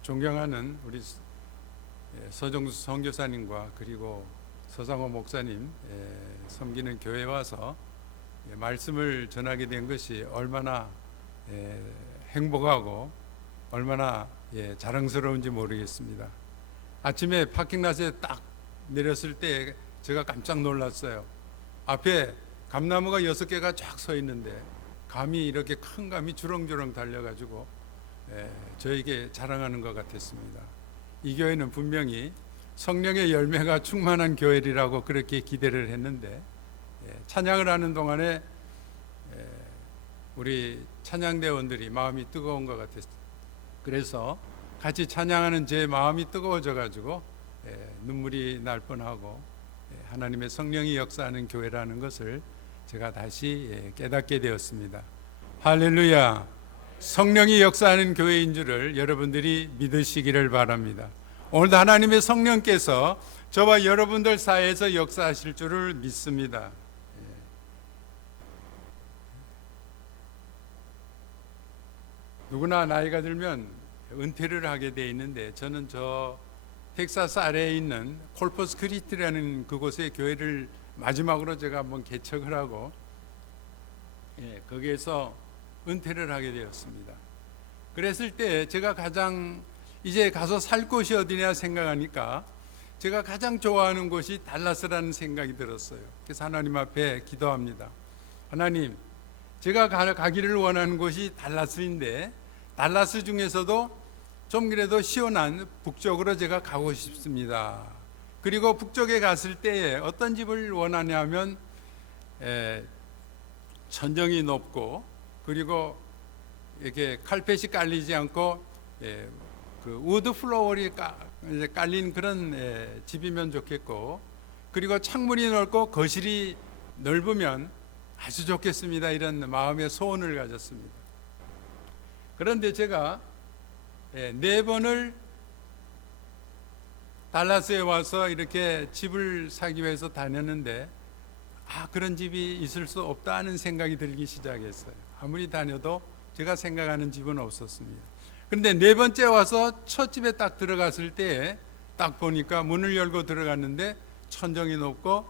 존경하는 우리 서정수 선교사님과 그리고 서상호 목사님 섬기는 교회에 와서 말씀을 전하게 된 것이 얼마나 행복하고 얼마나 자랑스러운지 모르겠습니다. 아침에 파킹랏에 딱 내렸을 때 제가 깜짝 놀랐어요. 앞에 감나무가 6개가 쫙 서 있는데 감이 이렇게 큰 감이 주렁주렁 달려가지고 저에게 자랑하는 것 같았습니다. 이 교회는 분명히 성령의 열매가 충만한 교회라고 그렇게 기대를 했는데 찬양을 하는 동안에 우리 찬양대원들이 마음이 뜨거운 것 같았어요. 그래서 같이 찬양하는 제 마음이 뜨거워져 가지고 눈물이 날 뻔하고 하나님의 성령이 역사하는 교회라는 것을 제가 다시 깨닫게 되었습니다. 할렐루야. 성령이 역사하는 교회인 줄을 여러분들이 믿으시기를 바랍니다. 오늘도 하나님의 성령께서 저와 여러분들 사이에서 역사하실 줄을 믿습니다. 누구나 나이가 들면 은퇴를 하게 돼 있는데 저는 저 텍사스 아래에 있는 콜퍼스 크리스티라는 그곳의 교회를 마지막으로 제가 한번 개척을 하고 거기에서 은퇴를 하게 되었습니다. 그랬을 때 제가 가장 이제 가서 살 곳이 어디냐 생각하니까 제가 가장 좋아하는 곳이 달라스라는 생각이 들었어요. 그래서 하나님 앞에 기도합니다. 하나님, 제가 가기를 원하는 곳이 달라스인데 달라스 중에서도 좀 그래도 시원한 북쪽으로 제가 가고 싶습니다. 그리고 북쪽에 갔을 때에 어떤 집을 원하냐면 천정이 높고 그리고 이렇게 칼펫이 깔리지 않고 그 우드 플로어리 깔린 그런 집이면 좋겠고, 그리고 창문이 넓고 거실이 넓으면 아주 좋겠습니다. 이런 마음의 소원을 가졌습니다. 그런데 제가 4번을 달라스에 와서 이렇게 집을 사기 위해서 다녔는데 그런 집이 있을 수 없다는 생각이 들기 시작했어요. 아무리 다녀도 제가 생각하는 집은 없었습니다. 그런데 4번째 와서 첫 집에 딱 들어갔을 때 딱 보니까 문을 열고 들어갔는데 천정이 높고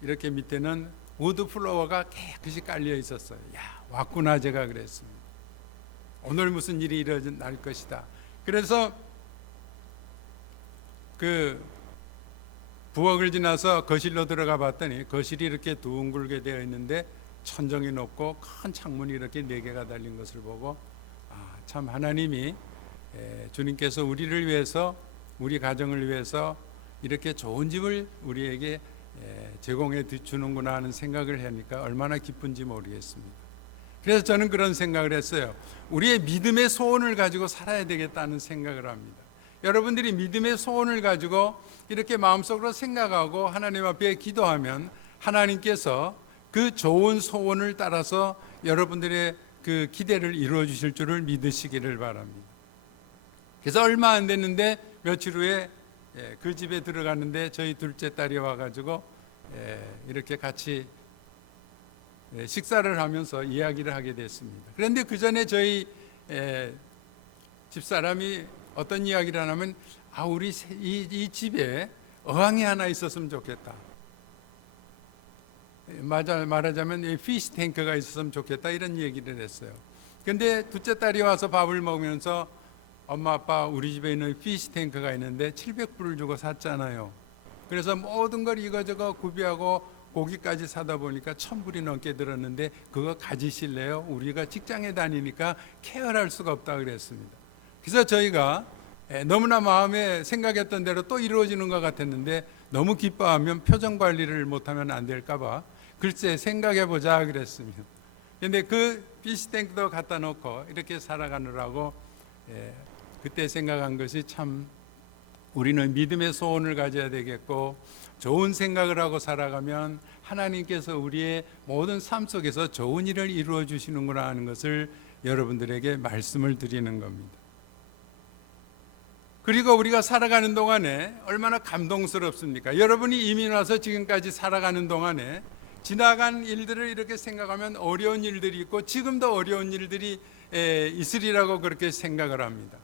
이렇게 밑에는 우드 플로어가 깨끗이 깔려 있었어요. 야, 왔구나 제가 그랬습니다. 오늘 무슨 일이 일어날 것이다. 그래서 그 부엌을 지나서 거실로 들어가 봤더니 거실이 이렇게 둥글게 되어 있는데 천정이 높고 큰 창문이 이렇게 4개가 달린 것을 보고 참 하나님이 주님께서 우리를 위해서 우리 가정을 위해서 이렇게 좋은 집을 우리에게 제공해 주는구나 하는 생각을 하니까 얼마나 기쁜지 모르겠습니다. 그래서 저는 그런 생각을 했어요. 우리의 믿음의 소원을 가지고 살아야 되겠다는 생각을 합니다. 여러분들이 믿음의 소원을 가지고 이렇게 마음속으로 생각하고 하나님 앞에 기도하면 하나님께서 그 좋은 소원을 따라서 여러분들의 그 기대를 이루어 주실 줄을 믿으시기를 바랍니다. 그래서 얼마 안 됐는데 며칠 후에 그 집에 들어갔는데 저희 둘째 딸이 와가지고 이렇게 같이 식사를 하면서 이야기를 하게 됐습니다. 그런데 그 전에 저희 집사람이 어떤 이야기를 하냐면 우리 이 집에 어항이 하나 있었으면 좋겠다. 말하자면 피시 탱크가 있었으면 좋겠다 이런 얘기를 했어요. 근데 둘째 딸이 와서 밥을 먹으면서 엄마 아빠 우리 집에 있는 피시 탱크가 있는데 700불을 주고 샀잖아요. 그래서 모든 걸 이거저거 구비하고 고기까지 사다 보니까 1000불이 넘게 들었는데 그거 가지실래요? 우리가 직장에 다니니까 케어할 수가 없다 그랬습니다. 그래서 저희가 너무나 마음에 생각했던 대로 또 이루어지는 것 같았는데 너무 기뻐하면 표정 관리를 못하면 안 될까 봐 글쎄 생각해보자 그랬습니다. 그런데 그 피시탱크도 갖다 놓고 이렇게 살아가느라고 그때 생각한 것이 참 우리는 믿음의 소원을 가져야 되겠고 좋은 생각을 하고 살아가면 하나님께서 우리의 모든 삶 속에서 좋은 일을 이루어 주시는구나 하는 것을 여러분들에게 말씀을 드리는 겁니다. 그리고 우리가 살아가는 동안에 얼마나 감동스럽습니까? 여러분이 이민 와서 지금까지 살아가는 동안에 지나간 일들을 이렇게 생각하면 어려운 일들이 있고 지금도 어려운 일들이 있으리라고 그렇게 생각을 합니다.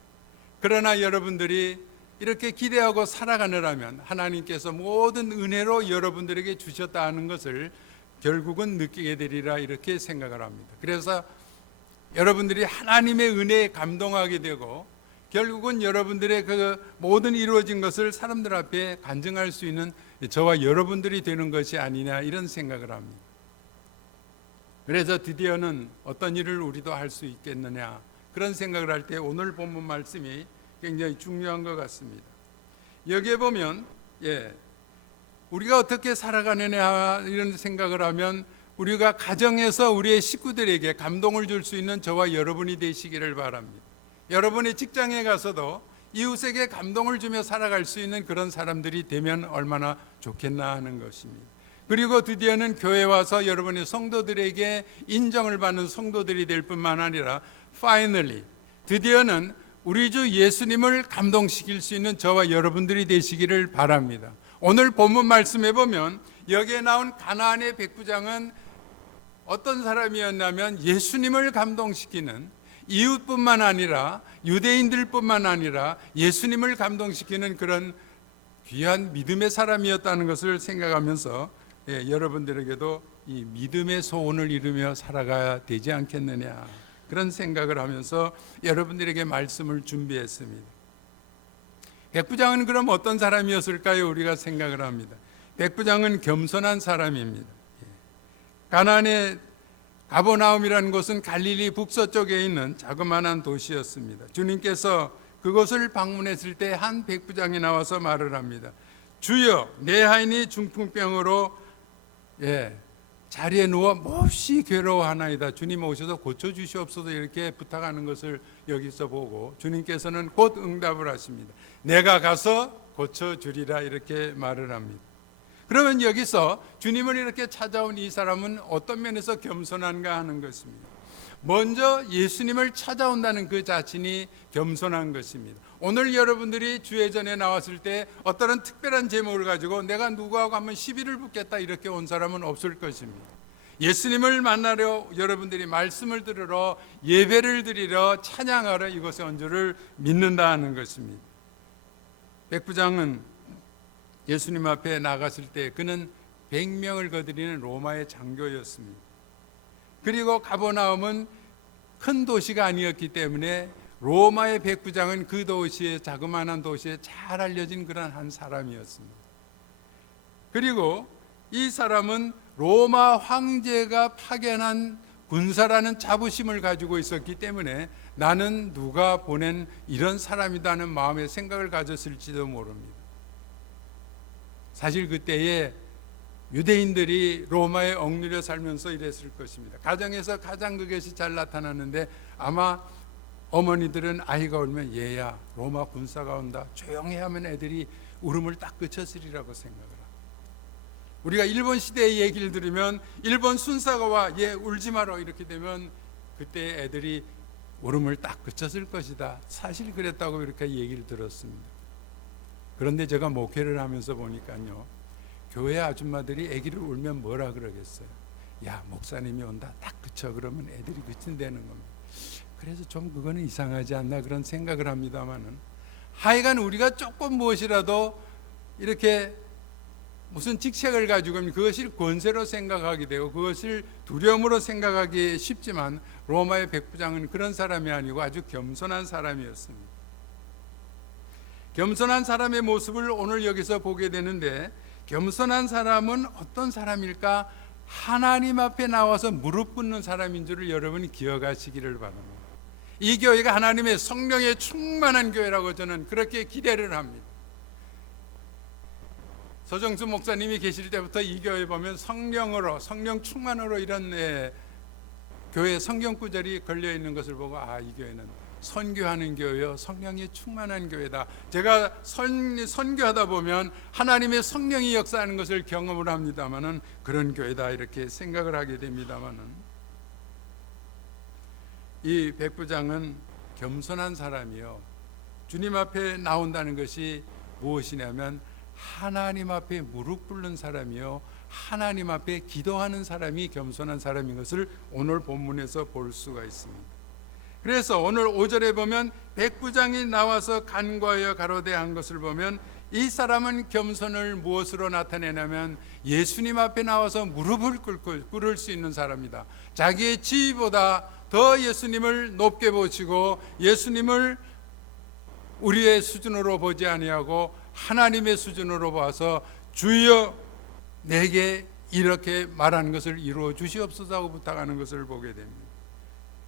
그러나 여러분들이 이렇게 기대하고 살아가느라면 하나님께서 모든 은혜로 여러분들에게 주셨다 하는 것을 결국은 느끼게 되리라 이렇게 생각을 합니다. 그래서 여러분들이 하나님의 은혜에 감동하게 되고 결국은 여러분들의 그 모든 이루어진 것을 사람들 앞에 간증할 수 있는 저와 여러분들이 되는 것이 아니냐 이런 생각을 합니다. 그래서 드디어는 어떤 일을 우리도 할 수 있겠느냐 그런 생각을 할 때 오늘 본문 말씀이 굉장히 중요한 것 같습니다. 여기에 보면 우리가 어떻게 살아가느냐 이런 생각을 하면 우리가 가정에서 우리의 식구들에게 감동을 줄 수 있는 저와 여러분이 되시기를 바랍니다. 여러분의 직장에 가서도 이웃에게 감동을 주며 살아갈 수 있는 그런 사람들이 되면 얼마나 좋겠나 하는 것입니다. 그리고 드디어는 교회 와서 여러분의 성도들에게 인정을 받는 성도들이 될 뿐만 아니라 finally 드디어는 우리 주 예수님을 감동시킬 수 있는 저와 여러분들이 되시기를 바랍니다. 오늘 본문 말씀에 보면 여기에 나온 가나안의 백부장은 어떤 사람이었냐면 예수님을 감동시키는 이웃뿐만 아니라 유대인들뿐만 아니라 예수님을 감동시키는 그런 귀한 믿음의 사람이었다는 것을 생각하면서 여러분들에게도 이 믿음의 소원을 이루며 살아가야 되지 않겠느냐 그런 생각을 하면서 여러분들에게 말씀을 준비했습니다. 백부장은 그럼 어떤 사람이었을까요? 우리가 생각을 합니다. 백부장은 겸손한 사람입니다. 가나안의 가버나움이라는 곳은 갈릴리 북서쪽에 있는 자그마한 도시였습니다. 주님께서 그곳을 방문했을 때 한 백부장이 나와서 말을 합니다. 주여, 내 하인이 중풍병으로 자리에 누워 몹시 괴로워하나이다. 주님 오셔서 고쳐주시옵소서 이렇게 부탁하는 것을 여기서 보고 주님께서는 곧 응답을 하십니다. 내가 가서 고쳐주리라 이렇게 말을 합니다. 그러면 여기서 주님을 이렇게 찾아온 이 사람은 어떤 면에서 겸손한가 하는 것입니다. 먼저 예수님을 찾아온다는 그 자신이 겸손한 것입니다. 오늘 여러분들이 주회전에 나왔을 때 어떤 특별한 제목을 가지고 내가 누구하고 한번 시비를 붙겠다 이렇게 온 사람은 없을 것입니다. 예수님을 만나러 여러분들이 말씀을 들으러 예배를 드리러 찬양하러 이곳에 온 줄을 믿는다 하는 것입니다. 백부장은 예수님 앞에 나갔을 때 그는 100명을 거느리는 로마의 장교였습니다. 그리고 가버나움은 큰 도시가 아니었기 때문에 로마의 백부장은 그 도시에 자그마한 도시에 잘 알려진 그런 한 사람이었습니다. 그리고 이 사람은 로마 황제가 파견한 군사라는 자부심을 가지고 있었기 때문에 나는 누가 보낸 이런 사람이라는 마음의 생각을 가졌을지도 모릅니다. 사실 그때에 유대인들이 로마에 억눌려 살면서 이랬을 것입니다. 가정에서 가장 그것이 잘 나타나는데 아마 어머니들은 아이가 울면 얘야 로마 군사가 온다 조용히 하면 애들이 울음을 딱 그쳤으리라고 생각을 합니다. 우리가 일본 시대의 얘기를 들으면 일본 순사가 와 얘 울지 마라 이렇게 되면 그때 애들이 울음을 딱 그쳤을 것이다. 사실 그랬다고 이렇게 얘기를 들었습니다. 그런데 제가 목회를 하면서 보니까요, 교회 아줌마들이 아기를 울면 뭐라 그러겠어요? 야, 목사님이 온다. 딱 그쳐. 그러면 애들이 그친다는 겁니다. 그래서 좀 그거는 이상하지 않나 그런 생각을 합니다만은 하여간 우리가 조금 무엇이라도 이렇게 무슨 직책을 가지고 그것을 권세로 생각하게 되고 그것을 두려움으로 생각하기 쉽지만 로마의 백부장은 그런 사람이 아니고 아주 겸손한 사람이었습니다. 겸손한 사람의 모습을 오늘 여기서 보게 되는데 겸손한 사람은 어떤 사람일까? 하나님 앞에 나와서 무릎 꿇는 사람인 줄을 여러분이 기억하시기를 바랍니다. 이 교회가 하나님의 성령에 충만한 교회라고 저는 그렇게 기대를 합니다. 서정수 목사님이 계실 때부터 이 교회 보면 성령으로 성령 충만으로 이런 교회 성경 구절이 걸려 있는 것을 보고 이 교회는 선교하는 교회요 성령이 충만한 교회다. 제가 선교하다 보면 하나님의 성령이 역사하는 것을 경험을 합니다마는 그런 교회다 이렇게 생각을 하게 됩니다마는 이 백부장은 겸손한 사람이요 주님 앞에 나온다는 것이 무엇이냐면 하나님 앞에 무릎 꿇는 사람이요 하나님 앞에 기도하는 사람이 겸손한 사람인 것을 오늘 본문에서 볼 수가 있습니다. 그래서 오늘 5절에 보면 백부장이 나와서 간과하여 가로대한 것을 보면 이 사람은 겸손을 무엇으로 나타내냐면 예수님 앞에 나와서 무릎을 꿇을 수 있는 사람이다. 자기의 지위보다 더 예수님을 높게 보시고 예수님을 우리의 수준으로 보지 아니하고 하나님의 수준으로 봐서 주여 내게 이렇게 말하는 것을 이루어 주시옵소서 하고 부탁하는 것을 보게 됩니다.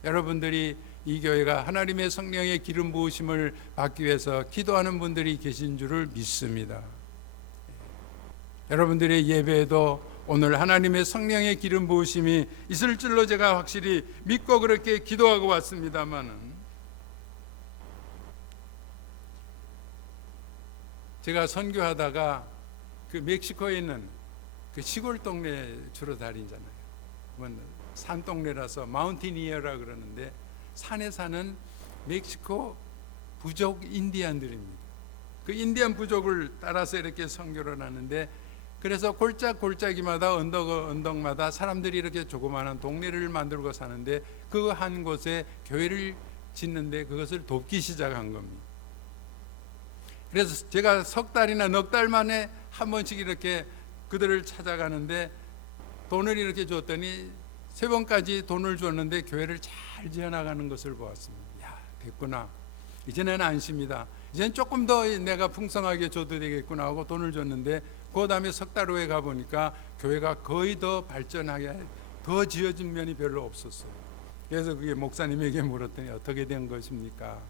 여러분들이 이 교회가 하나님의 성령의 기름 부으심을 받기 위해서 기도하는 분들이 계신 줄을 믿습니다. 여러분들의 예배에도 오늘 하나님의 성령의 기름 부으심이 있을 줄로 제가 확실히 믿고 그렇게 기도하고 왔습니다만은, 제가 선교하다가 그 멕시코에 있는 그 시골 동네 주로 다니잖아요. 산 동네라서 마운티니어라 그러는데 산에 사는 멕시코 부족 인디안들입니다. 그 인디안 부족을 따라서 이렇게 선교를 하는데, 그래서 골짜기마다 언덕마다 사람들이 이렇게 조그마한 동네를 만들고 사는데 그 한 곳에 교회를 짓는데 그것을 돕기 시작한 겁니다. 그래서 제가 석 달이나 넉 달 만에 한 번씩 이렇게 그들을 찾아가는데 돈을 이렇게 줬더니 3번까지 돈을 줬는데 교회를 잘 지어나가는 것을 보았습니다. 야, 됐구나. 이제는 안심이다. 이제는 조금 더 내가 풍성하게 줘도 되겠구나 하고 돈을 줬는데, 그 다음에 석 달 후에 가보니까 교회가 거의 더 발전하게 더 지어진 면이 별로 없었어요. 그래서 그게 목사님에게 물었더니 어떻게 된 것입니까?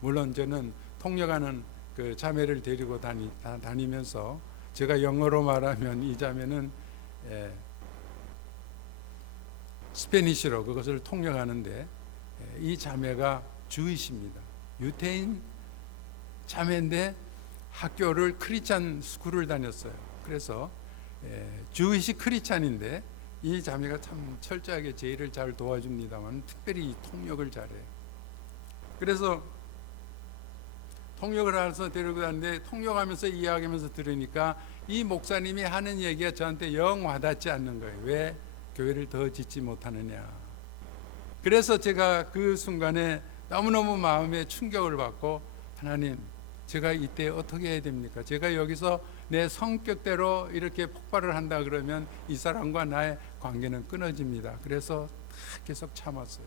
물론 저는 통역하는 그 자매를 데리고 다니면서 제가 영어로 말하면 이 자매는 스페니쉬로 그것을 통역하는데, 이 자매가 주이십니다. 유태인 자매인데 학교를 크리스찬 스쿨을 다녔어요. 그래서 주이시 크리스찬인데 이 자매가 참 철저하게 제 일을 잘 도와줍니다만 특별히 통역을 잘해요. 그래서 통역을 해서 데리고 다니는데 통역하면서 이야기하면서 들으니까 이 목사님이 하는 얘기가 저한테 영 와닿지 않는 거예요. 왜 교회를 더 짓지 못하느냐. 그래서 제가 그 순간에 너무너무 마음에 충격을 받고, 하나님, 제가 이때 어떻게 해야 됩니까? 제가 여기서 내 성격대로 이렇게 폭발을 한다 그러면 이 사람과 나의 관계는 끊어집니다. 그래서 계속 참았어요.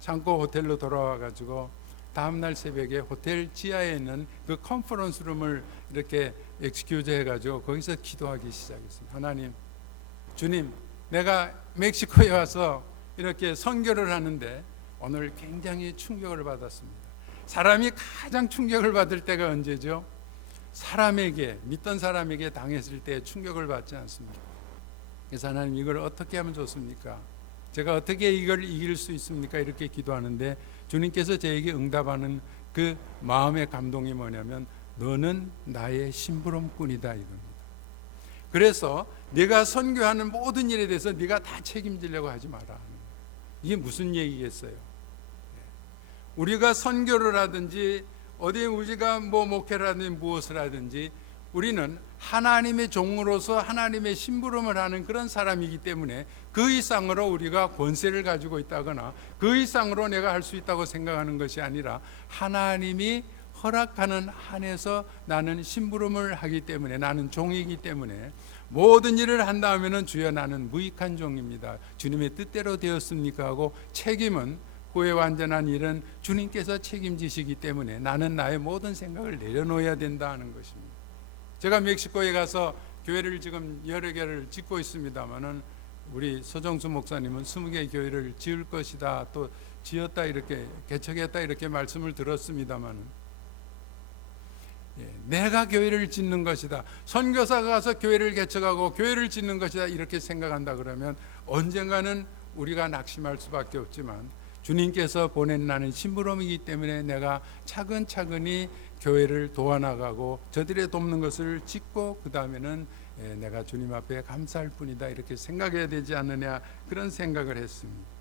참고 호텔로 돌아와 가지고 다음날 새벽에 호텔 지하에 있는 그 컨퍼런스 룸을 이렇게 엑스큐즈 해가지고 거기서 기도하기 시작했습니다. 하나님, 주님, 내가 멕시코에 와서 이렇게 선교를 하는데 오늘 굉장히 충격을 받았습니다. 사람이 가장 충격을 받을 때가 언제죠? 사람에게, 믿던 사람에게 당했을 때 충격을 받지 않습니다. 그래서 하나님, 이걸 어떻게 하면 좋습니까? 제가 어떻게 이걸 이길 수 있습니까? 이렇게 기도하는데 주님께서 저에게 응답하는 그 마음의 감동이 뭐냐면, 너는 나의 심부름꾼이다 이겁니다. 그래서 네가 선교하는 모든 일에 대해서 네가 다 책임지려고 하지 마라. 이게 무슨 얘기겠어요? 우리가 선교를 하든지 어디 우리가 목회를 하든지 무엇을 하든지 우리는 하나님의 종으로서 하나님의 심부름을 하는 그런 사람이기 때문에 그 이상으로 우리가 권세를 가지고 있다거나 그 이상으로 내가 할 수 있다고 생각하는 것이 아니라, 하나님이 허락하는 한에서 나는 심부름을 하기 때문에, 나는 종이기 때문에 모든 일을 한다 하면은 주여 나는 무익한 종입니다. 주님의 뜻대로 되었습니까? 하고 책임은, 후에 완전한 일은 주님께서 책임지시기 때문에 나는 나의 모든 생각을 내려놓아야 된다 하는 것입니다. 제가 멕시코에 가서 교회를 지금 여러 개를 짓고 있습니다만은 우리 서정수 목사님은 20개 교회를 지을 것이다, 또 지었다 이렇게 개척했다 이렇게 말씀을 들었습니다만은, 내가 교회를 짓는 것이다, 선교사가 가서 교회를 개척하고 교회를 짓는 것이다 이렇게 생각한다 그러면 언젠가는 우리가 낙심할 수밖에 없지만, 주님께서 보낸 나는 심부름이기 때문에 내가 차근차근히 교회를 도와나가고 저들의 돕는 것을 짓고 그 다음에는 내가 주님 앞에 감사할 뿐이다 이렇게 생각해야 되지 않느냐, 그런 생각을 했습니다.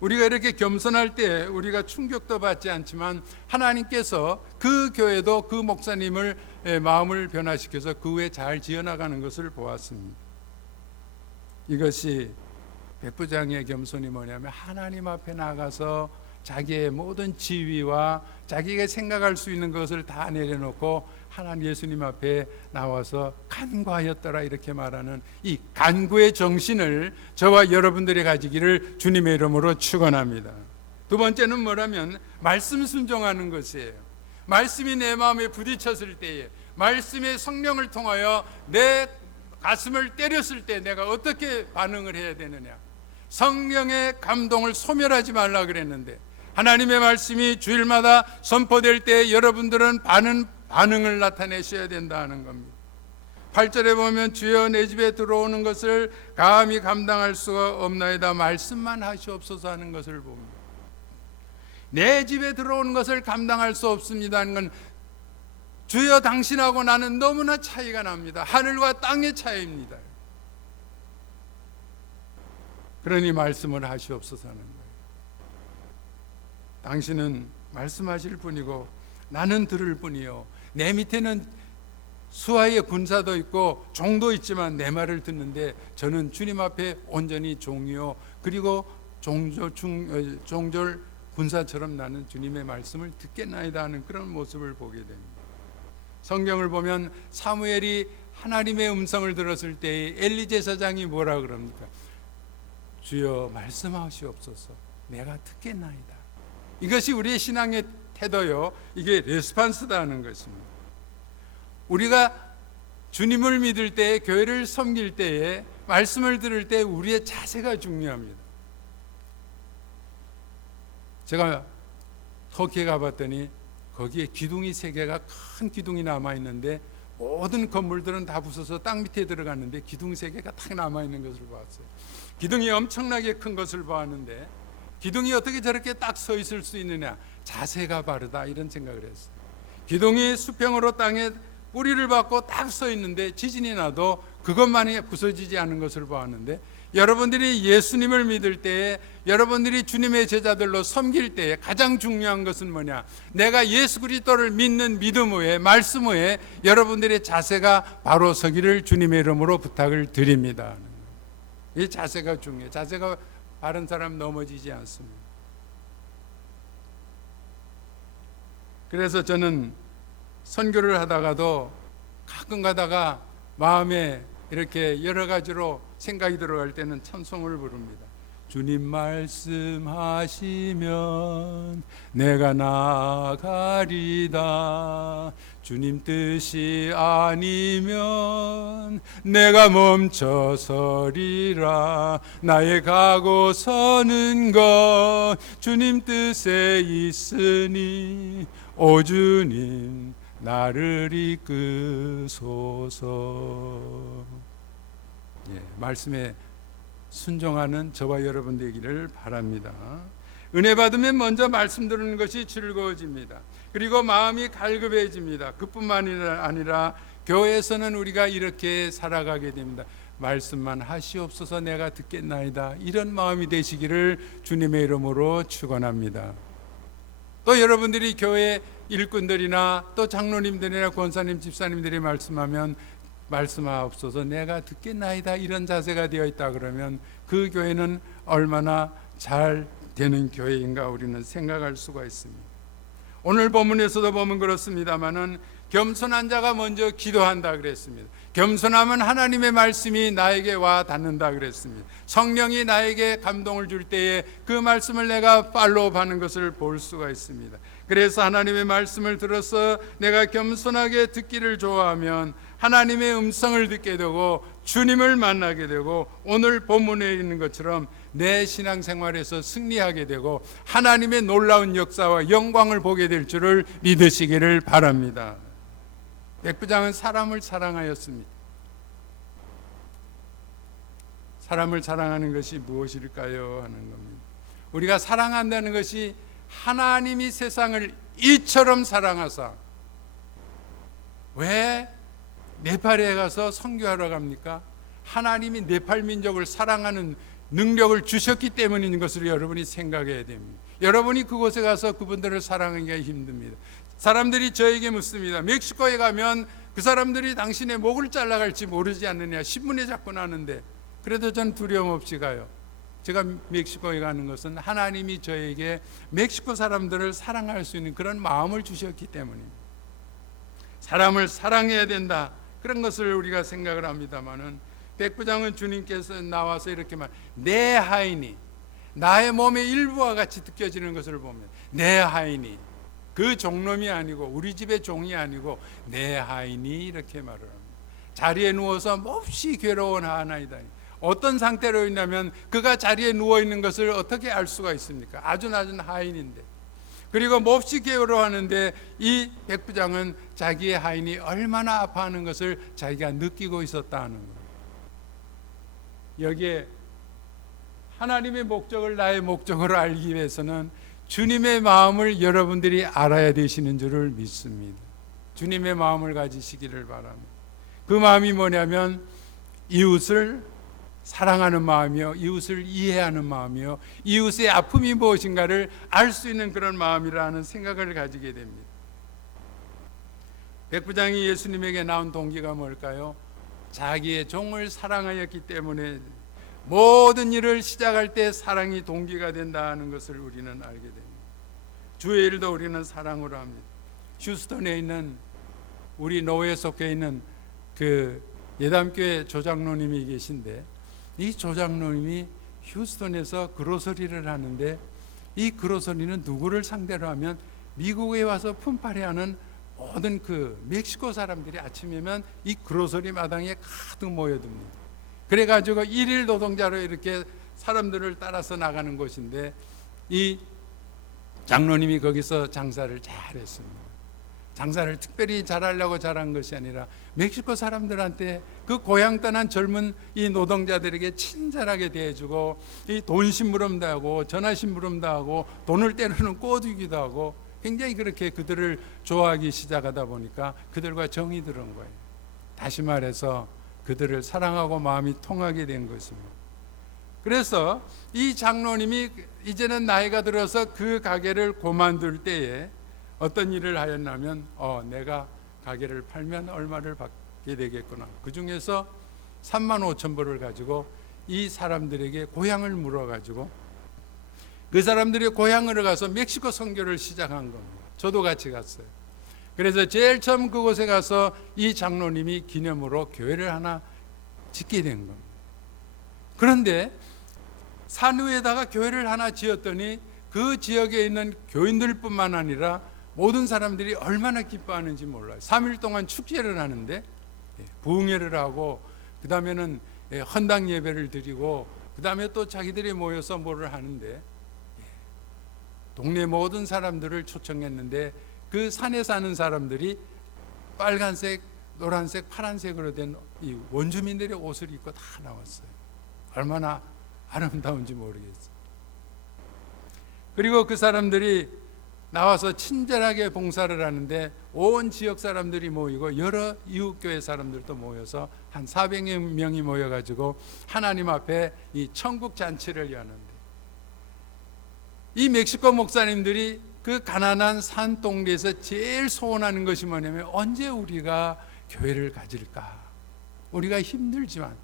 우리가 이렇게 겸손할 때 우리가 충격도 받지 않지만 하나님께서 그 교회도 그 목사님을 마음을 변화시켜서 그 후에 잘 지어나가는 것을 보았습니다. 이것이 백부장의 겸손이 뭐냐면, 하나님 앞에 나가서 자기의 모든 지위와 자기가 생각할 수 있는 것을 다 내려놓고 하나님 예수님 앞에 나와서 간구하였더라 이렇게 말하는 이 간구의 정신을 저와 여러분들이 가지기를 주님의 이름으로 축원합니다. 두 번째는 뭐라면 말씀 순종하는 것이에요. 말씀이 내 마음에 부딪혔을 때에, 말씀의 성령을 통하여 내 가슴을 때렸을 때 내가 어떻게 반응을 해야 되느냐. 성령의 감동을 소멸하지 말라 그랬는데 하나님의 말씀이 주일마다 선포될 때 여러분들은 반응을 나타내셔야 된다는 겁니다. 8절에 보면 주여 내 집에 들어오는 것을 감히 감당할 수가 없나이다 말씀만 하시옵소서 하는 것을 봅니다. 내 집에 들어오는 것을 감당할 수 없습니다 하는 건 주여 당신하고 나는 너무나 차이가 납니다. 하늘과 땅의 차이입니다. 그러니 말씀을 하시옵소서 하는 거예요. 당신은 말씀하실 뿐이고 나는 들을 뿐이요. 내 밑에는 수하의 군사도 있고 종도 있지만 내 말을 듣는데 저는 주님 앞에 온전히 종이요. 그리고 종졸 군사처럼 나는 주님의 말씀을 듣겠나이다 하는 그런 모습을 보게 됩니다. 성경을 보면 사무엘이 하나님의 음성을 들었을 때 엘리 제사장이 뭐라 그럽니까? 주여 말씀하시옵소서 내가 듣겠나이다. 이것이 우리의 신앙의 태도요. 이게 레스판스다는 것입니다. 우리가 주님을 믿을 때, 교회를 섬길 때에, 말씀을 들을 때 우리의 자세가 중요합니다. 제가 터키에 가봤더니 거기에 기둥이 3개가 큰 기둥이 남아있는데 모든 건물들은 다 부서서 땅 밑에 들어갔는데 기둥 3개가 딱 남아있는 것을 봤어요. 기둥이 엄청나게 큰 것을 보았는데 기둥이 어떻게 저렇게 딱 서 있을 수 있느냐, 자세가 바르다 이런 생각을 했어요. 기둥이 수평으로 땅에 뿌리를 받고 딱 서 있는데 지진이 나도 그것만이 부서지지 않은 것을 보았는데 여러분들이 예수님을 믿을 때에, 여러분들이 주님의 제자들로 섬길 때에 가장 중요한 것은 뭐냐? 내가 예수 그리스도를 믿는 믿음 후에, 말씀 후에 여러분들의 자세가 바로 서기를 주님의 이름으로 부탁을 드립니다. 이 자세가 중요해요. 자세가 바른 사람 넘어지지 않습니다. 그래서 저는 선교를 하다가도 가끔 가다가 마음에 이렇게 여러 가지로 생각이 들어갈 때는 찬송을 부릅니다. 주님 말씀하시면 내가 나가리다. 주님 뜻이 아니면 내가 멈춰서리라. 나의 가고 서는 것 주님 뜻에 있으니 오 주님 나를 이끄소서. 말씀에 순종하는 저와 여러분 되기를 바랍니다. 은혜 받으면 먼저 말씀 들으는 것이 즐거워집니다. 그리고 마음이 갈급해집니다. 그뿐만 아니라 교회에서는 우리가 이렇게 살아가게 됩니다. 말씀만 하시옵소서 내가 듣겠나이다. 이런 마음이 되시기를 주님의 이름으로 축원합니다. 또 여러분들이 교회 일꾼들이나 또 장로님들이나 권사님, 집사님들이 말씀하면 말씀하옵소서 내가 듣겠나이다 이런 자세가 되어 있다 그러면 그 교회는 얼마나 잘 되는 교회인가 우리는 생각할 수가 있습니다. 오늘 본문에서도 보면 그렇습니다마는 겸손한 자가 먼저 기도한다 그랬습니다. 겸손하면 하나님의 말씀이 나에게 와 닿는다 그랬습니다. 성령이 나에게 감동을 줄 때에 그 말씀을 내가 팔로우하는 것을 볼 수가 있습니다. 그래서 하나님의 말씀을 들어서 내가 겸손하게 듣기를 좋아하면 하나님의 음성을 듣게 되고 주님을 만나게 되고 오늘 본문에 있는 것처럼 내 신앙생활에서 승리하게 되고 하나님의 놀라운 역사와 영광을 보게 될 줄을 믿으시기를 바랍니다. 백부장은 사람을 사랑하였습니다. 사람을 사랑하는 것이 무엇일까요? 하는 겁니다. 우리가 사랑한다는 것이 하나님이 세상을 이처럼 사랑하사 왜 네팔에 가서 선교하러 갑니까? 하나님이 네팔 민족을 사랑하는 능력을 주셨기 때문인 것을 여러분이 생각해야 됩니다. 여러분이 그곳에 가서 그분들을 사랑하기가 힘듭니다. 사람들이 저에게 묻습니다. 멕시코에 가면 그 사람들이 당신의 목을 잘라갈지 모르지 않느냐 신문에 자꾸 나는데 그래도 전 두려움 없이 가요. 제가 멕시코에 가는 것은 하나님이 저에게 멕시코 사람들을 사랑할 수 있는 그런 마음을 주셨기 때문입니다. 사람을 사랑해야 된다, 그런 것을 우리가 생각을 합니다마는, 백부장은 주님께서 나와서 이렇게 내 하인이, 나의 몸의 일부와 같이 느껴지는 것을 보면 내 하인이, 그 종놈이 아니고 우리 집의 종이 아니고 내 하인이, 이렇게 말을 합니다. 자리에 누워서 몹시 괴로운 하나이다. 어떤 상태로 있냐면 그가 자리에 누워있는 것을 어떻게 알 수가 있습니까? 아주 낮은 하인인데, 그리고 몹시 괴로워하는데 이 백부장은 자기의 하인이 얼마나 아파하는 것을 자기가 느끼고 있었다는 거예요. 여기에 하나님의 목적을 나의 목적으로 알기 위해서는 주님의 마음을 여러분들이 알아야 되시는 줄을 믿습니다. 주님의 마음을 가지시기를 바랍니다. 그 마음이 뭐냐면 이웃을 사랑하는 마음이요, 이웃을 이해하는 마음이요, 이웃의 아픔이 무엇인가를 알 수 있는 그런 마음이라는 생각을 가지게 됩니다. 백부장이 예수님에게 나온 동기가 뭘까요? 자기의 종을 사랑하였기 때문에 모든 일을 시작할 때 사랑이 동기가 된다는 것을 우리는 알게 됩니다. 주의 일도 우리는 사랑으로 합니다. 휴스턴에 있는 우리 노회에 속해 있는 그 예담교회 조장로님이 계신데, 이 조장로님이 휴스턴에서 그로서리를 하는데, 이 그로서리는 누구를 상대로 하면 미국에 와서 품팔이하는 모든 그 멕시코 사람들이 아침이면 이 그로서리 마당에 가득 모여듭니다. 그래가지고 일일 노동자로 이렇게 사람들을 따라서 나가는 곳인데, 이 장로님이 거기서 장사를 잘했습니다. 장사를 특별히 잘하려고 잘한 것이 아니라 멕시코 사람들한테, 그 고향 떠난 젊은 이 노동자들에게 친절하게 대해주고, 이 돈 심부름도 하고 전화 심부름도 하고 돈을 때로는 꿔주기도 하고, 굉장히 그렇게 그들을 좋아하기 시작하다 보니까 그들과 정이 들은 거예요. 다시 말해서 그들을 사랑하고 마음이 통하게 된 것입니다. 그래서 이 장로님이 이제는 나이가 들어서 그 가게를 그만둘 때에 어떤 일을 하였냐면, 내가 가게를 팔면 얼마를 받게 되겠구나. 그 중에서 35,000불을 가지고 이 사람들에게 고향을 물어가지고 그 사람들이 고향으로 가서 멕시코 선교를 시작한 겁니다. 저도 같이 갔어요. 그래서 제일 처음 그곳에 가서 이 장로님이 기념으로 교회를 하나 짓게 된 겁니다. 그런데 산 위에다가 교회를 하나 지었더니 그 지역에 있는 교인들뿐만 아니라 모든 사람들이 얼마나 기뻐하는지 몰라요. 3일 동안 축제를 하는데, 부흥회를 하고, 그 다음에는 헌당 예배를 드리고, 그 다음에 또 자기들이 모여서 뭐를 하는데, 동네 모든 사람들을 초청했는데 그 산에 사는 사람들이 빨간색, 노란색, 파란색으로 된 이 원주민들의 옷을 입고 다 나왔어요. 얼마나 아름다운지 모르겠어요. 그리고 그 사람들이 나와서 친절하게 봉사를 하는데 온 지역 사람들이 모이고 여러 이웃교회 사람들도 모여서 한 400여 명이 모여가지고 하나님 앞에 이 천국 잔치를 여는데, 이 멕시코 목사님들이 그 가난한 산 동네에서 제일 소원하는 것이 뭐냐면, 언제 우리가 교회를 가질까? 우리가 힘들지만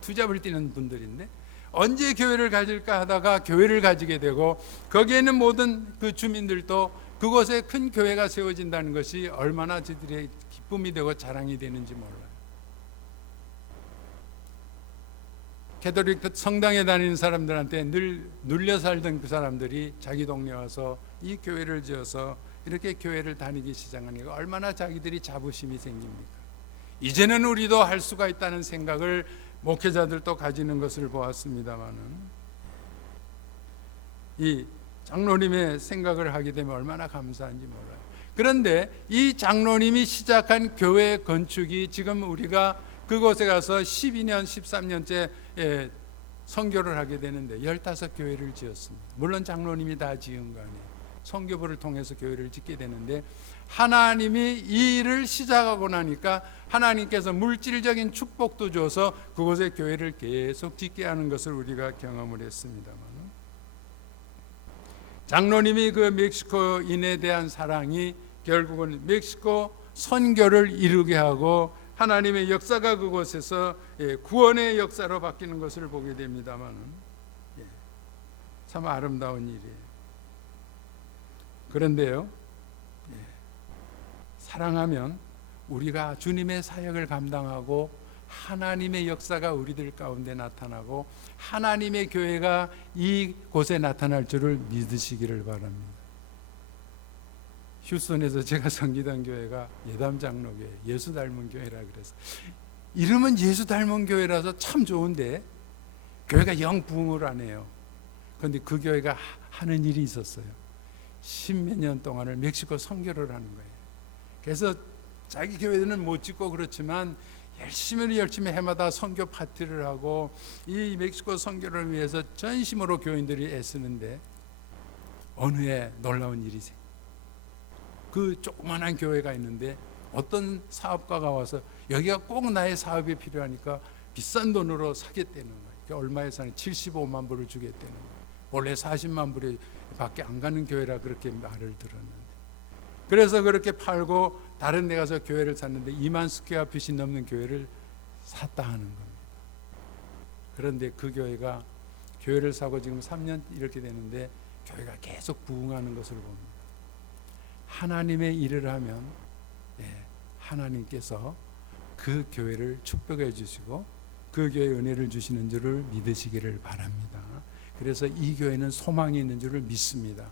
투잡을 뛰는 분들인데 언제 교회를 가질까 하다가 교회를 가지게 되고, 거기에는 모든 그 주민들도 그곳에 큰 교회가 세워진다는 것이 얼마나 저들의 기쁨이 되고 자랑이 되는지 몰라요. 캐톨릭 성당에 다니는 사람들한테 늘 눌려 살던 그 사람들이 자기 동네에 와서 이 교회를 지어서 이렇게 교회를 다니기 시작하니까 얼마나 자기들이 자부심이 생깁니까? 이제는 우리도 할 수가 있다는 생각을 목회자들도 가지는 것을 보았습니다마는, 이 장로님의 생각을 하게 되면 얼마나 감사한지 몰라요. 그런데 이 장로님이 시작한 교회 건축이 지금 우리가 그곳에 가서 12년, 13년째 선교를 하게 되는데 15교회를 지었습니다. 물론 장로님이 다 지은 거 아니에요. 선교부를 통해서 교회를 짓게 되는데, 하나님이 이 일을 시작하고 나니까 하나님께서 물질적인 축복도 줘서 그곳에 교회를 계속 짓게 하는 것을 우리가 경험을 했습니다만, 장로님이 그 멕시코인에 대한 사랑이 결국은 멕시코 선교를 이루게 하고 하나님의 역사가 그곳에서 구원의 역사로 바뀌는 것을 보게 됩니다만, 참 아름다운 일이에요. 그런데요, 사랑하면 우리가 주님의 사역을 감당하고 하나님의 역사가 우리들 가운데 나타나고 하나님의 교회가 이곳에 나타날 줄을 믿으시기를 바랍니다. 휴스턴에서 제가 섬기던 교회가 예담장로교회, 예수 닮은 교회라 그래서 이름은 예수 닮은 교회라서 참 좋은데 교회가 영 부흥을 안 해요. 그런데 그 교회가 하는 일이 있었어요. 10몇 년 동안을 멕시코 선교를 하는 거예요. 그래서 자기 교회는 못 짓고 그렇지만 열심히 해마다 선교 파티를 하고 이 멕시코 선교를 위해서 전심으로 교인들이 애쓰는데 어느 해 놀라운 일이 생겨요. 그 조그만한 교회가 있는데 어떤 사업가가 와서 여기가 꼭 나의 사업이 필요하니까 비싼 돈으로 사겠다는 거예요. 얼마에 사는 75만 불을 주겠다는 거예요. 원래 40만 불에 밖에 안 가는 교회라 그렇게 말을 들었는데, 그래서 그렇게 팔고 다른 데 가서 교회를 샀는데 2만 스퀘어핏이 넘는 교회를 샀다 하는 겁니다. 그런데 그 교회가 교회를 사고 지금 3년 이렇게 되는데 교회가 계속 부흥하는 것을 봅니다. 하나님의 일을 하면 하나님께서 그 교회를 축복해 주시고 그 교회에 은혜를 주시는 줄을 믿으시기를 바랍니다. 그래서 이 교회는 소망이 있는 줄을 믿습니다.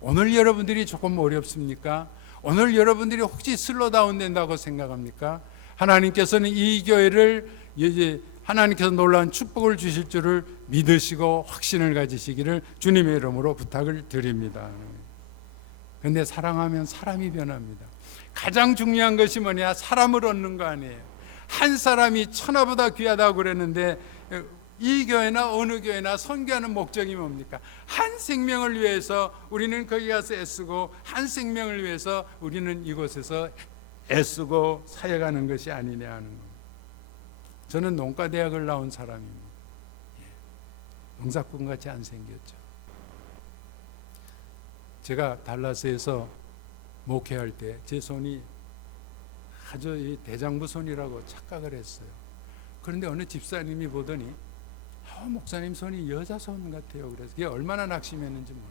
오늘 여러분들이 조금 어렵습니까? 오늘 여러분들이 혹시 슬로다운 된다고 생각합니까? 하나님께서는 이 교회를 이제 하나님께서 놀라운 축복을 주실 줄을 믿으시고 확신을 가지시기를 주님의 이름으로 부탁을 드립니다. 그런데 사랑하면 사람이 변합니다. 가장 중요한 것이 뭐냐? 사람을 얻는 거 아니에요. 한 사람이 천하보다 귀하다고 그랬는데 이 교회나 어느 교회나 선교하는 목적이 뭡니까? 한 생명을 위해서 우리는 거기 가서 애쓰고 한 생명을 위해서 우리는 이곳에서 애쓰고 사역하는 것이 아니냐 하는 겁니다. 저는 농가대학을 나온 사람입니다. 농사꾼같이 안 생겼죠. 제가 달라스에서 목회할 때 제 손이 아주 대장부 손이라고 착각을 했어요. 그런데 어느 집사님이 보더니 목사님 손이 여자 손 같아요. 그래서 그게 얼마나 낙심했는지 몰라요.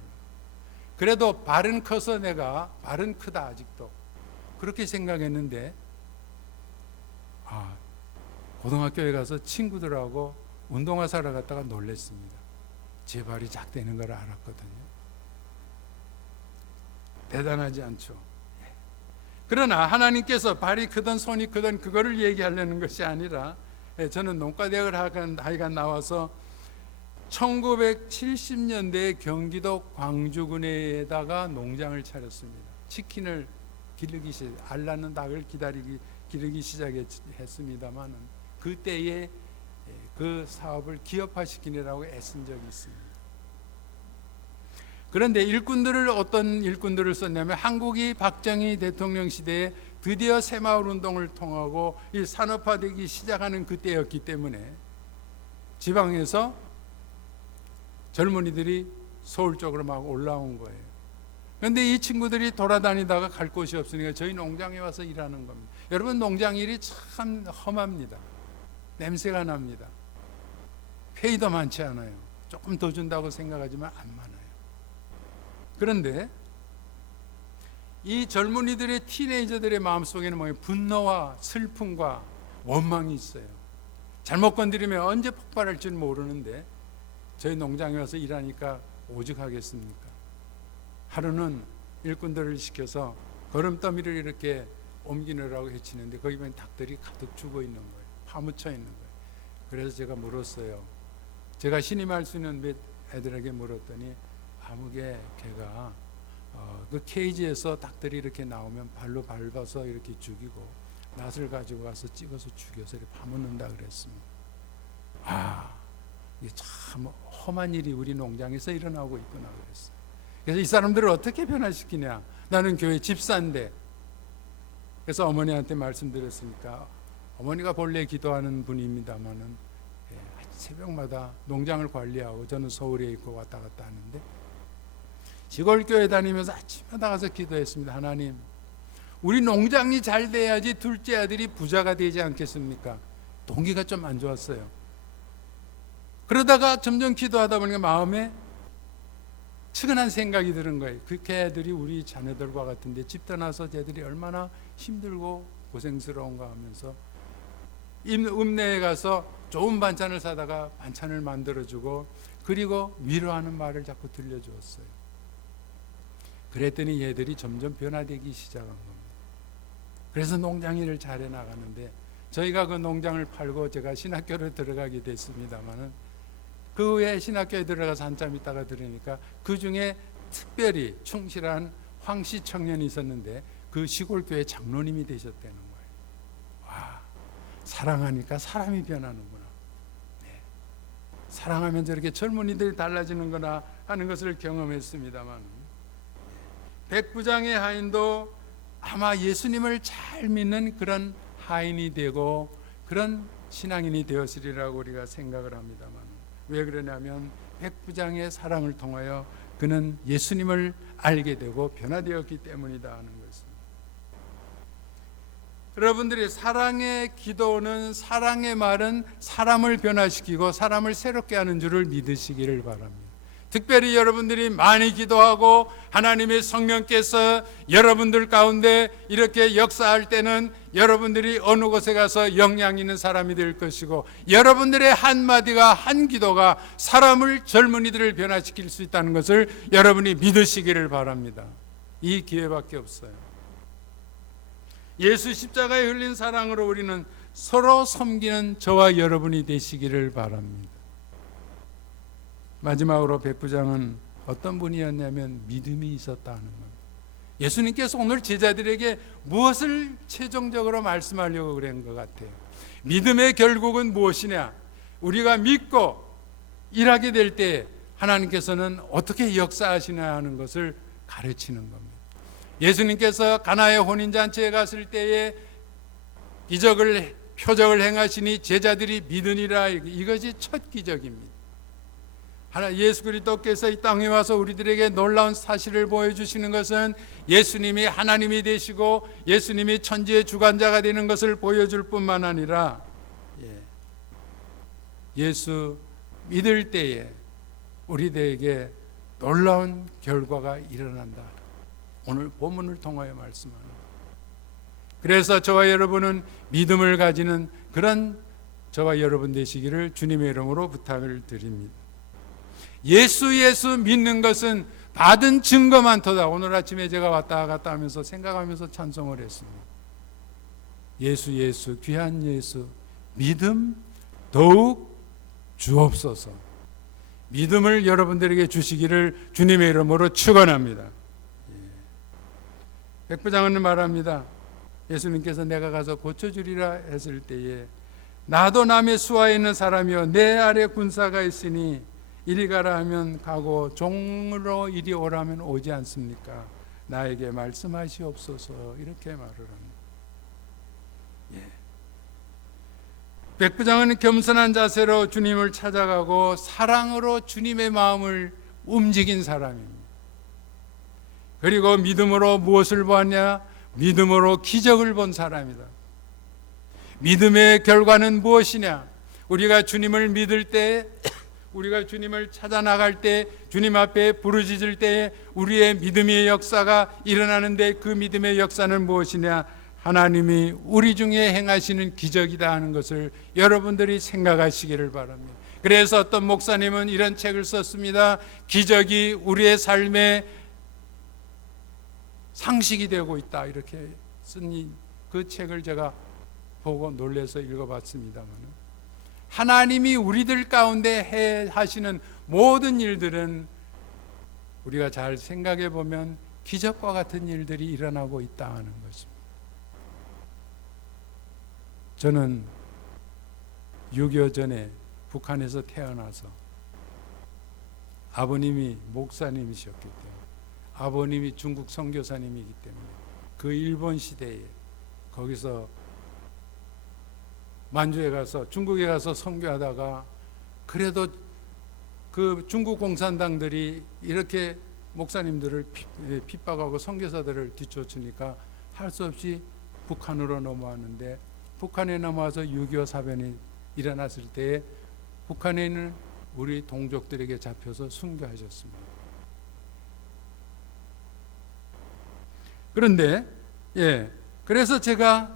그래도 발은 커서 내가 발은 크다 아직도 그렇게 생각했는데 고등학교에 가서 친구들하고 운동화 사러 갔다가 놀랬습니다. 제 발이 작다는 걸 알았거든요. 대단하지 않죠? 그러나 하나님께서 발이 크든 손이 크든 그거를 얘기하려는 것이 아니라 저는 농가대학을 하여간 나와서 1970년대에 경기도 광주군에다가 농장을 차렸습니다. 치킨을 기르기 알 낳는 닭을 기르기 시작했습니다만 그때에 그 사업을 기업화시키느라고 애쓴 적이 있습니다. 그런데 어떤 일꾼들을 썼냐면 한국이 박정희 대통령 시대에 드디어 새마을 운동을 통하고 이 산업화되기 시작하는 그때였기 때문에 지방에서 젊은이들이 서울 쪽으로 막 올라온 거예요. 그런데 이 친구들이 돌아다니다가 갈 곳이 없으니까 저희 농장에 와서 일하는 겁니다. 여러분, 농장 일이 참 험합니다. 냄새가 납니다. 페이도 많지 않아요. 조금 더 준다고 생각하지만 안 많아요. 그런데 이 젊은이들의 티네이저들의 마음속에는 뭐예요? 분노와 슬픔과 원망이 있어요. 잘못 건드리면 언제 폭발할지 모르는데 저희 농장에 와서 일하니까 오죽 하겠습니까? 하루는 일꾼들을 시켜서 거름더미를 이렇게 옮기느라고 해치는데 거기 보면 닭들이 가득 죽어 있는 거예요. 파묻혀 있는 거예요. 그래서 제가 물었어요. 제가 신임할 수 있는 몇 애들에게 물었더니 아무개 걔가 그 케이지에서 닭들이 이렇게 나오면 발로 밟아서 이렇게 죽이고 낫을 가지고 가서 찍어서 죽여서 이렇게 파묻는다 그랬습니다. 이게 참 험한 일이 우리 농장에서 일어나고 있구나 그랬어요. 그래서 이 사람들을 어떻게 변화시키냐? 나는 교회 집사인데. 그래서 어머니한테 말씀드렸으니까 어머니가 본래 기도하는 분입니다만은 새벽마다 농장을 관리하고 저는 서울에 있고 왔다 갔다 하는데 시골 교회 다니면서 아침마다 가서 기도했습니다. 하나님, 우리 농장이 잘 돼야지 둘째 아들이 부자가 되지 않겠습니까? 동기가 좀 안 좋았어요. 그러다가 점점 기도하다 보니까 마음에 측은한 생각이 드는 거예요. 그 걔들이 우리 자녀들과 같은데 집 떠나서 쟤들이 얼마나 힘들고 고생스러운가 하면서 읍내에 가서 좋은 반찬을 사다가 반찬을 만들어주고 그리고 위로하는 말을 자꾸 들려주었어요. 그랬더니 얘들이 점점 변화되기 시작한 겁니다. 그래서 농장 일을 잘해 나가는데 저희가 그 농장을 팔고 제가 신학교를 들어가게 됐습니다마는 그 후에 신학교에 들어가서 한참 있다가 들으니까 그 중에 특별히 충실한 황씨 청년이 있었는데 그 시골교회 장로님이 되셨다는 거예요. 와, 사랑하니까 사람이 변하는구나. 네. 사랑하면 저렇게 젊은이들이 달라지는구나 하는 것을 경험했습니다만 백부장의 하인도 아마 예수님을 잘 믿는 그런 하인이 되고 그런 신앙인이 되었으리라고 우리가 생각을 합니다만 왜 그러냐면 백부장의 사랑을 통하여 그는 예수님을 알게 되고 변화되었기 때문이다 하는 것입니다. 여러분들이 사랑의 기도는 사랑의 말은 사람을 변화시키고 사람을 새롭게 하는 줄을 믿으시기를 바랍니다. 특별히 여러분들이 많이 기도하고 하나님의 성령께서 여러분들 가운데 이렇게 역사할 때는 여러분들이 어느 곳에 가서 영향 있는 사람이 될 것이고 여러분들의 한마디가 한 기도가 사람을 젊은이들을 변화시킬 수 있다는 것을 여러분이 믿으시기를 바랍니다. 이 기회밖에 없어요. 예수 십자가에 흘린 사랑으로 우리는 서로 섬기는 저와 여러분이 되시기를 바랍니다. 마지막으로 백부장은 어떤 분이었냐면 믿음이 있었다는 겁니다. 예수님께서 오늘 제자들에게 무엇을 최종적으로 말씀하려고 그런 것 같아요. 믿음의 결국은 무엇이냐? 우리가 믿고 일하게 될 때 하나님께서는 어떻게 역사하시냐 하는 것을 가르치는 겁니다. 예수님께서 가나의 혼인잔치에 갔을 때에 기적을 표적을 행하시니 제자들이 믿으니라. 이것이 첫 기적입니다. 예수 그리스도께서 이 땅에 와서 우리들에게 놀라운 사실을 보여주시는 것은 예수님이 하나님이 되시고 예수님이 천지의 주관자가 되는 것을 보여줄 뿐만 아니라 예수 믿을 때에 우리들에게 놀라운 결과가 일어난다. 오늘 본문을 통하여 말씀합니다. 그래서 저와 여러분은 믿음을 가지는 그런 저와 여러분 되시기를 주님의 이름으로 부탁을 드립니다. 예수 믿는 것은 받은 증거만 터다. 오늘 아침에 제가 왔다 갔다 하면서 생각하면서 찬송을 했습니다. 예수 귀한 예수 믿음 더욱 주옵소서. 믿음을 여러분들에게 주시기를 주님의 이름으로 축원합니다. 백부장은 말합니다. 예수님께서 내가 가서 고쳐주리라 했을 때에 나도 남의 수하에 있는 사람이요 내 아래 군사가 있으니 이리 가라 하면 가고 종으로 이리 오라면 오지 않습니까? 나에게 말씀하시옵소서. 이렇게 말을 합니다. 백부장은 겸손한 자세로 주님을 찾아가고 사랑으로 주님의 마음을 움직인 사람입니다. 그리고 믿음으로 무엇을 보았냐? 믿음으로 기적을 본 사람이다. 믿음의 결과는 무엇이냐? 우리가 주님을 믿을 때, 우리가 주님을 찾아 나갈 때, 주님 앞에 부르짖을 때 우리의 믿음의 역사가 일어나는데 그 믿음의 역사는 무엇이냐? 하나님이 우리 중에 행하시는 기적이다 하는 것을 여러분들이 생각하시기를 바랍니다. 그래서 어떤 목사님은 이런 책을 썼습니다. 기적이 우리의 삶에 상식이 되고 있다. 이렇게 쓴 그 책을 제가 보고 놀라서 읽어봤습니다만 하나님이 우리들 가운데 하시는 모든 일들은 우리가 잘 생각해 보면 기적과 같은 일들이 일어나고 있다 하는 것입니다. 저는 6.25 전에 북한에서 태어나서 아버님이 목사님이셨기 때문에 아버님이 중국 선교사님이기 때문에 그 일본 시대에 거기서 만주에 가서 중국에 가서 선교하다가 그래도 그 중국 공산당들이 이렇게 목사님들을 핍박하고 선교사들을 뒤쫓으니까 할 수 없이 북한으로 넘어왔는데 북한에 넘어와서 6.25 사변이 일어났을 때에 북한에 있는 우리 동족들에게 잡혀서 순교하셨습니다. 그런데 그래서 제가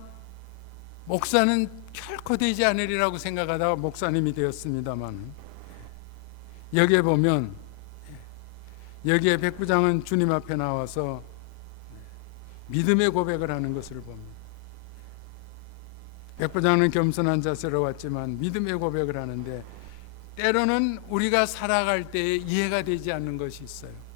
목사는 결코 되지 않으리라고 생각하다가 목사님이 되었습니다만, 여기에 보면 여기에 백부장은 주님 앞에 나와서 믿음의 고백을 하는 것을 봅니다. 백부장은 겸손한 자세로 왔지만 믿음의 고백을 하는데, 때로는 우리가 살아갈 때에 이해가 되지 않는 것이 있어요.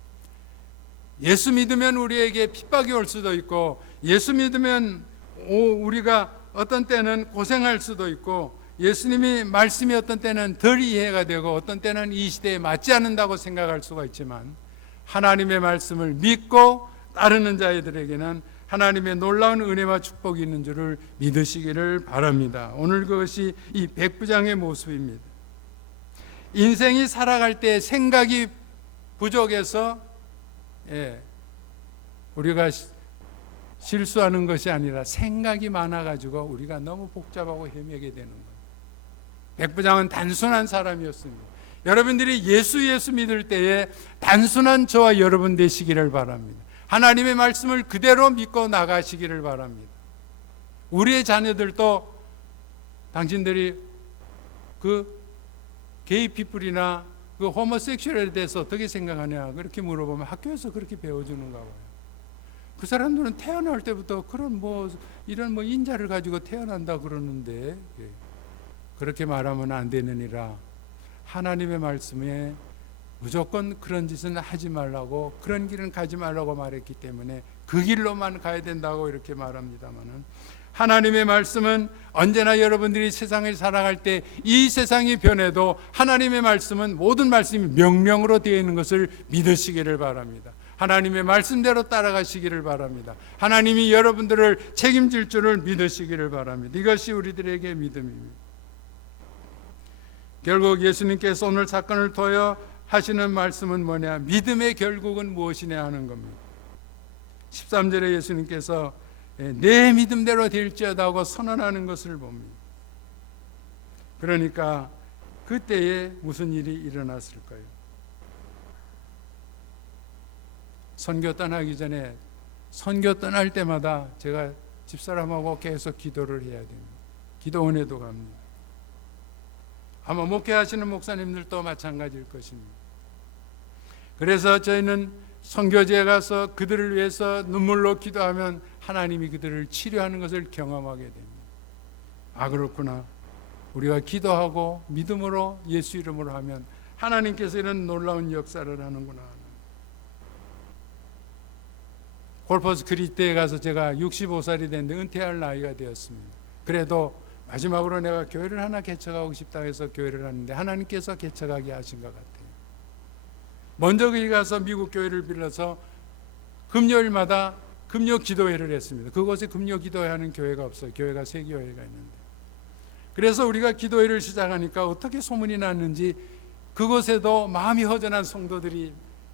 예수 믿으면 우리에게 핍박이 올 수도 있고, 예수 믿으면 우리가 어떤 때는 고생할 수도 있고, 예수님이 말씀이 어떤 때는 덜 이해가 되고 어떤 때는 이 시대에 맞지 않는다고 생각할 수가 있지만, 하나님의 말씀을 믿고 따르는 자들에게는 하나님의 놀라운 은혜와 축복이 있는 줄을 믿으시기를 바랍니다. 오늘 그것이 이 백부장의 모습입니다. 인생이 살아갈 때 생각이 부족해서 우리가 실수하는 것이 아니라 생각이 많아가지고 우리가 너무 복잡하고 헤매게 되는 거예요. 백부장은 단순한 사람이었습니다. 여러분들이 예수 믿을 때에 단순한 저와 여러분 되시기를 바랍니다. 하나님의 말씀을 그대로 믿고 나가시기를 바랍니다. 우리의 자녀들도 당신들이 그 게이 피플이나 그 호모섹슈얼에 대해서 어떻게 생각하냐 그렇게 물어보면 학교에서 그렇게 배워주는가 봐요. 그 사람들은 태어날 때부터 그런 이런 인자를 가지고 태어난다 그러는데, 그렇게 말하면 안 되느니라. 하나님의 말씀에 무조건 그런 짓은 하지 말라고, 그런 길은 가지 말라고 말했기 때문에 그 길로만 가야 된다고 이렇게 말합니다만은, 하나님의 말씀은 언제나 여러분들이 세상을 살아갈 때 이 세상이 변해도 하나님의 말씀은 모든 말씀이 명령으로 되어 있는 것을 믿으시기를 바랍니다. 하나님의 말씀대로 따라가시기를 바랍니다. 하나님이 여러분들을 책임질 줄을 믿으시기를 바랍니다. 이것이 우리들에게 믿음입니다. 결국 예수님께서 오늘 사건을 통하여 하시는 말씀은 뭐냐? 믿음의 결국은 무엇이냐 하는 겁니다. 13절에 예수님께서 내 믿음대로 될지어다 하고 선언하는 것을 봅니다. 그러니까 그때에 무슨 일이 일어났을까요? 선교 떠나기 전에, 선교 떠날 때마다 제가 집사람하고 계속 기도를 해야 됩니다. 기도원에도 갑니다. 아마 목회하시는 목사님들도 마찬가지일 것입니다. 그래서 저희는 선교지에 가서 그들을 위해서 눈물로 기도하면 하나님이 그들을 치료하는 것을 경험하게 됩니다. 아, 그렇구나. 우리가 기도하고 믿음으로 예수 이름으로 하면 하나님께서 이런 놀라운 역사를 하는구나. 골퍼스 크리스에 가서 제가 65살이 됐는데 은퇴할 나이가 되었습니다. 그래도 마지막으로 내가 교회를 하나 개척하고 싶다 해서 교회를 하는데 하나님께서 개척하게 하신 것 같아요. 먼저 거기 가서 미국 교회를 빌려서 금요일마다 금요 기도회를 했습니다. 그곳에 금요 기도회하는 교회가 없어요. 교회가 3교회가 있는데. 그래서 우리가 기도회를 시작하니까 어떻게 소문이 났는지 그곳에도 마음이 허전한 성도들이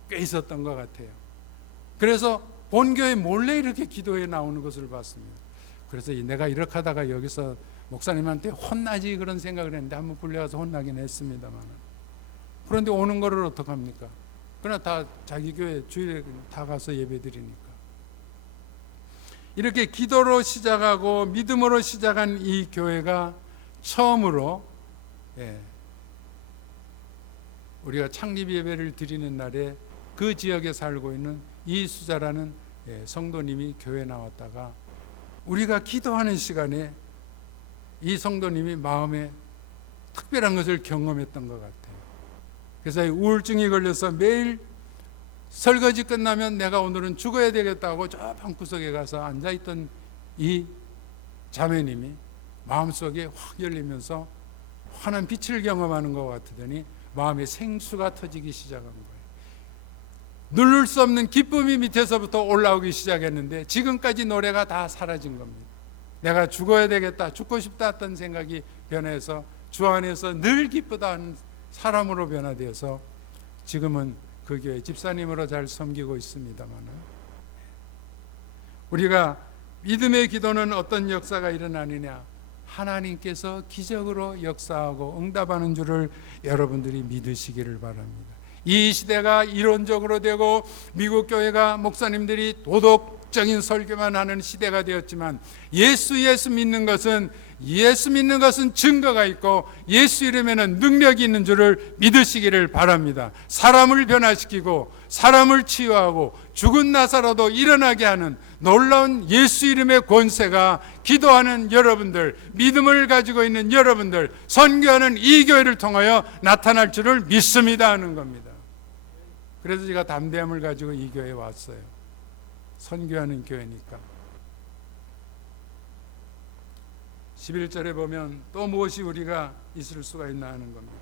꽤 있었던 것 같아요. 그래서 본교회 몰래 이렇게 기도회에 나오는 것을 봤습니다. 그래서 내가 이렇게 하다가 여기서 목사님한테 혼나지 그런 생각을 했는데 한번 불려가서 혼나긴 했습니다만, 그런데 오는 거를 어떡합니까? 그러나 다 자기 교회 주일에 다 가서 예배드리니까. 이렇게 기도로 시작하고 믿음으로 시작한 이 교회가 처음으로 우리가 창립 예배를 드리는 날에 그 지역에 살고 있는 이수자라는 성도님이 교회에 나왔다가 우리가 기도하는 시간에 이 성도님이 마음에 특별한 것을 경험했던 것 같아요. 그래서 우울증이 걸려서 매일 설거지 끝나면 내가 오늘은 죽어야 되겠다고 저 방구석에 가서 앉아있던 이 자매님이 마음속에 확 열리면서 환한 빛을 경험하는 것 같으더니 마음에 생수가 터지기 시작한 거예요. 누를 수 없는 기쁨이 밑에서부터 올라오기 시작했는데 지금까지 노래가 다 사라진 겁니다. 내가 죽어야 되겠다, 죽고 싶다 했던 생각이 변해서 주 안에서 늘 기쁘다 하는 사람으로 변화되어서 지금은 그 교회 집사님으로 잘 섬기고 있습니다만, 우리가 믿음의 기도는 어떤 역사가 일어나느냐? 하나님께서 기적으로 역사하고 응답하는 줄을 여러분들이 믿으시기를 바랍니다. 이 시대가 이론적으로 되고 미국 교회가 목사님들이 도덕 자극적인 설교만 하는 시대가 되었지만 예수 믿는 것은 증거가 있고 예수 이름에는 능력이 있는 줄을 믿으시기를 바랍니다. 사람을 변화시키고 사람을 치유하고 죽은 나사로도 일어나게 하는 놀라운 예수 이름의 권세가 기도하는 여러분들, 믿음을 가지고 있는 여러분들, 선교하는 이 교회를 통하여 나타날 줄을 믿습니다 하는 겁니다. 그래서 제가 담대함을 가지고 이 교회에 왔어요. 선교하는 교회니까. 11절에 보면 또 무엇이 우리가 있을 수가 있나 하는 겁니다.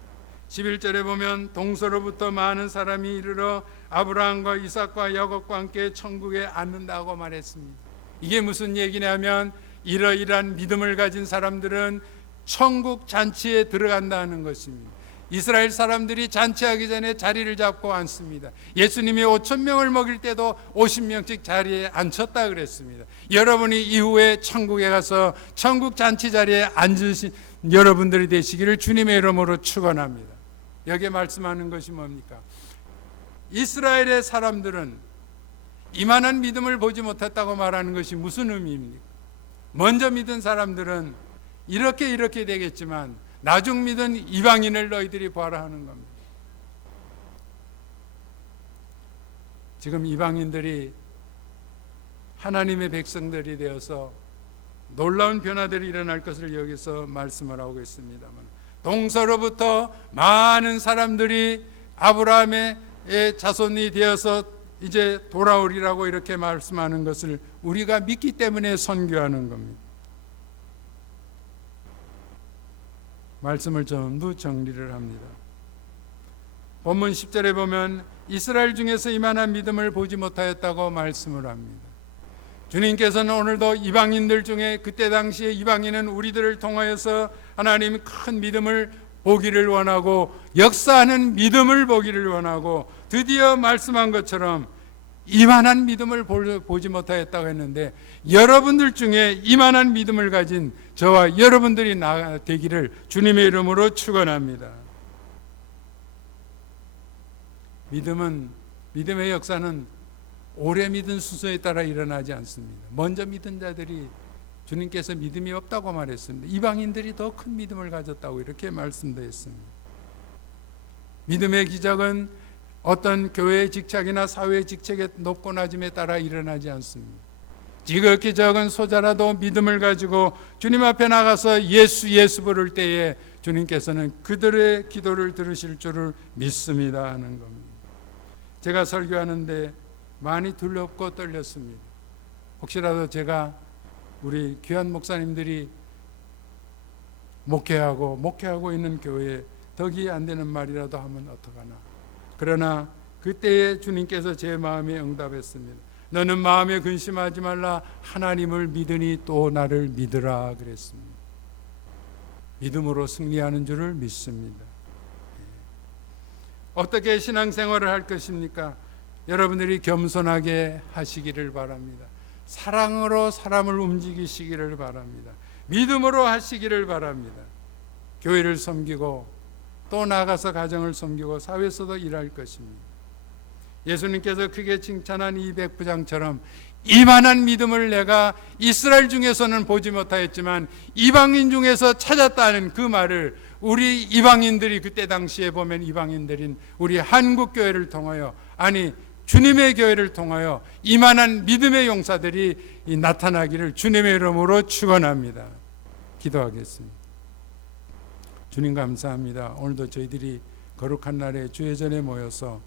11절에 보면 동서로부터 많은 사람이 이르러 아브라함과 이삭과 야곱과 함께 천국에 앉는다고 말했습니다. 이게 무슨 얘기냐면 이러이러한 믿음을 가진 사람들은 천국 잔치에 들어간다는 것입니다. 이스라엘 사람들이 잔치하기 전에 자리를 잡고 앉습니다. 예수님이 5,000명을 먹일 때도 50명씩 자리에 앉혔다 그랬습니다. 여러분이 이후에 천국에 가서 천국 잔치 자리에 앉으신 여러분들이 되시기를 주님의 이름으로 축원합니다. 여기에 말씀하는 것이 뭡니까? 이스라엘의 사람들은 이만한 믿음을 보지 못했다고 말하는 것이 무슨 의미입니까? 먼저 믿은 사람들은 이렇게 되겠지만 나중 믿은 이방인을 너희들이 보아라 하는 겁니다. 지금 이방인들이 하나님의 백성들이 되어서 놀라운 변화들이 일어날 것을 여기서 말씀을 하고 있습니다만, 동서로부터 많은 사람들이 아브라함의 자손이 되어서 이제 돌아오리라고 이렇게 말씀하는 것을 우리가 믿기 때문에 선교하는 겁니다. 말씀을 전부 정리를 합니다. 본문 10절에 보면 이스라엘 중에서 이만한 믿음을 보지 못하였다고 말씀을 합니다. 주님께서는 오늘도 이방인들 중에 그때 당시에 이방인은 우리들을 통하여서 하나님이 큰 믿음을 보기를 원하고 역사하는 믿음을 보기를 원하고 드디어 말씀한 것처럼 이만한 믿음을 보지 못하였다고 했는데 여러분들 중에 이만한 믿음을 가진 저와 여러분들이 되기를 주님의 이름으로 축원합니다. 믿음의 역사는 오래 믿은 순서에 따라 일어나지 않습니다. 먼저 믿은 자들이 주님께서 믿음이 없다고 말했습니다. 이방인들이 더 큰 믿음을 가졌다고 이렇게 말씀드렸습니다. 믿음의 기적은 어떤 교회의 직책이나 사회의 직책의 높고 낮음에 따라 일어나지 않습니다. 지극히 적은 소자라도 믿음을 가지고 주님 앞에 나가서 예수 부를 때에 주님께서는 그들의 기도를 들으실 줄을 믿습니다 하는 겁니다. 제가 설교하는데 많이 두렵고 떨렸습니다. 혹시라도 제가 우리 귀한 목사님들이 목회하고 있는 교회에 덕이 안 되는 말이라도 하면 어떡하나. 그러나 그때에 주님께서 제 마음에 응답했습니다. 너는 마음에 근심하지 말라. 하나님을 믿으니 또 나를 믿으라 그랬습니다. 믿음으로 승리하는 줄을 믿습니다. 어떻게 신앙생활을 할 것입니까? 여러분들이 겸손하게 하시기를 바랍니다. 사랑으로 사람을 움직이시기를 바랍니다. 믿음으로 하시기를 바랍니다. 교회를 섬기고 또 나가서 가정을 섬기고 사회에서도 일할 것입니다. 예수님께서 크게 칭찬한 이 백부장처럼 이만한 믿음을 내가 이스라엘 중에서는 보지 못하였지만 이방인 중에서 찾았다는 그 말을 우리 이방인들이 그때 당시에 보면 이방인들인 우리 한국 교회를 통하여 아니 주님의 교회를 통하여 이만한 믿음의 용사들이 나타나기를 주님의 이름으로 축원합니다. 기도하겠습니다. 주님 감사합니다. 오늘도 저희들이 거룩한 날에 주회전에 모여서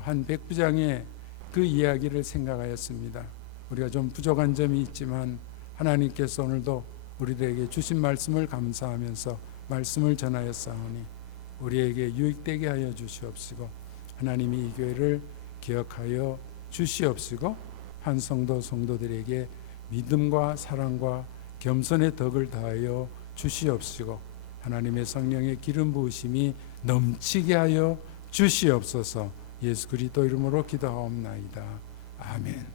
한 백부장의 그 이야기를 생각하였습니다. 우리가 좀 부족한 점이 있지만 하나님께서 오늘도 우리들에게 주신 말씀을 감사하면서 말씀을 전하였사오니 우리에게 유익되게 하여 주시옵시고 하나님이 이 교회를 기억하여 주시옵시고 한 성도들에게 믿음과 사랑과 겸손의 덕을 다하여 주시옵시고 하나님의 성령의 기름 부으심이 넘치게 하여 주시옵소서. 예수 그리스도 이름으로 기도하옵나이다. 아멘.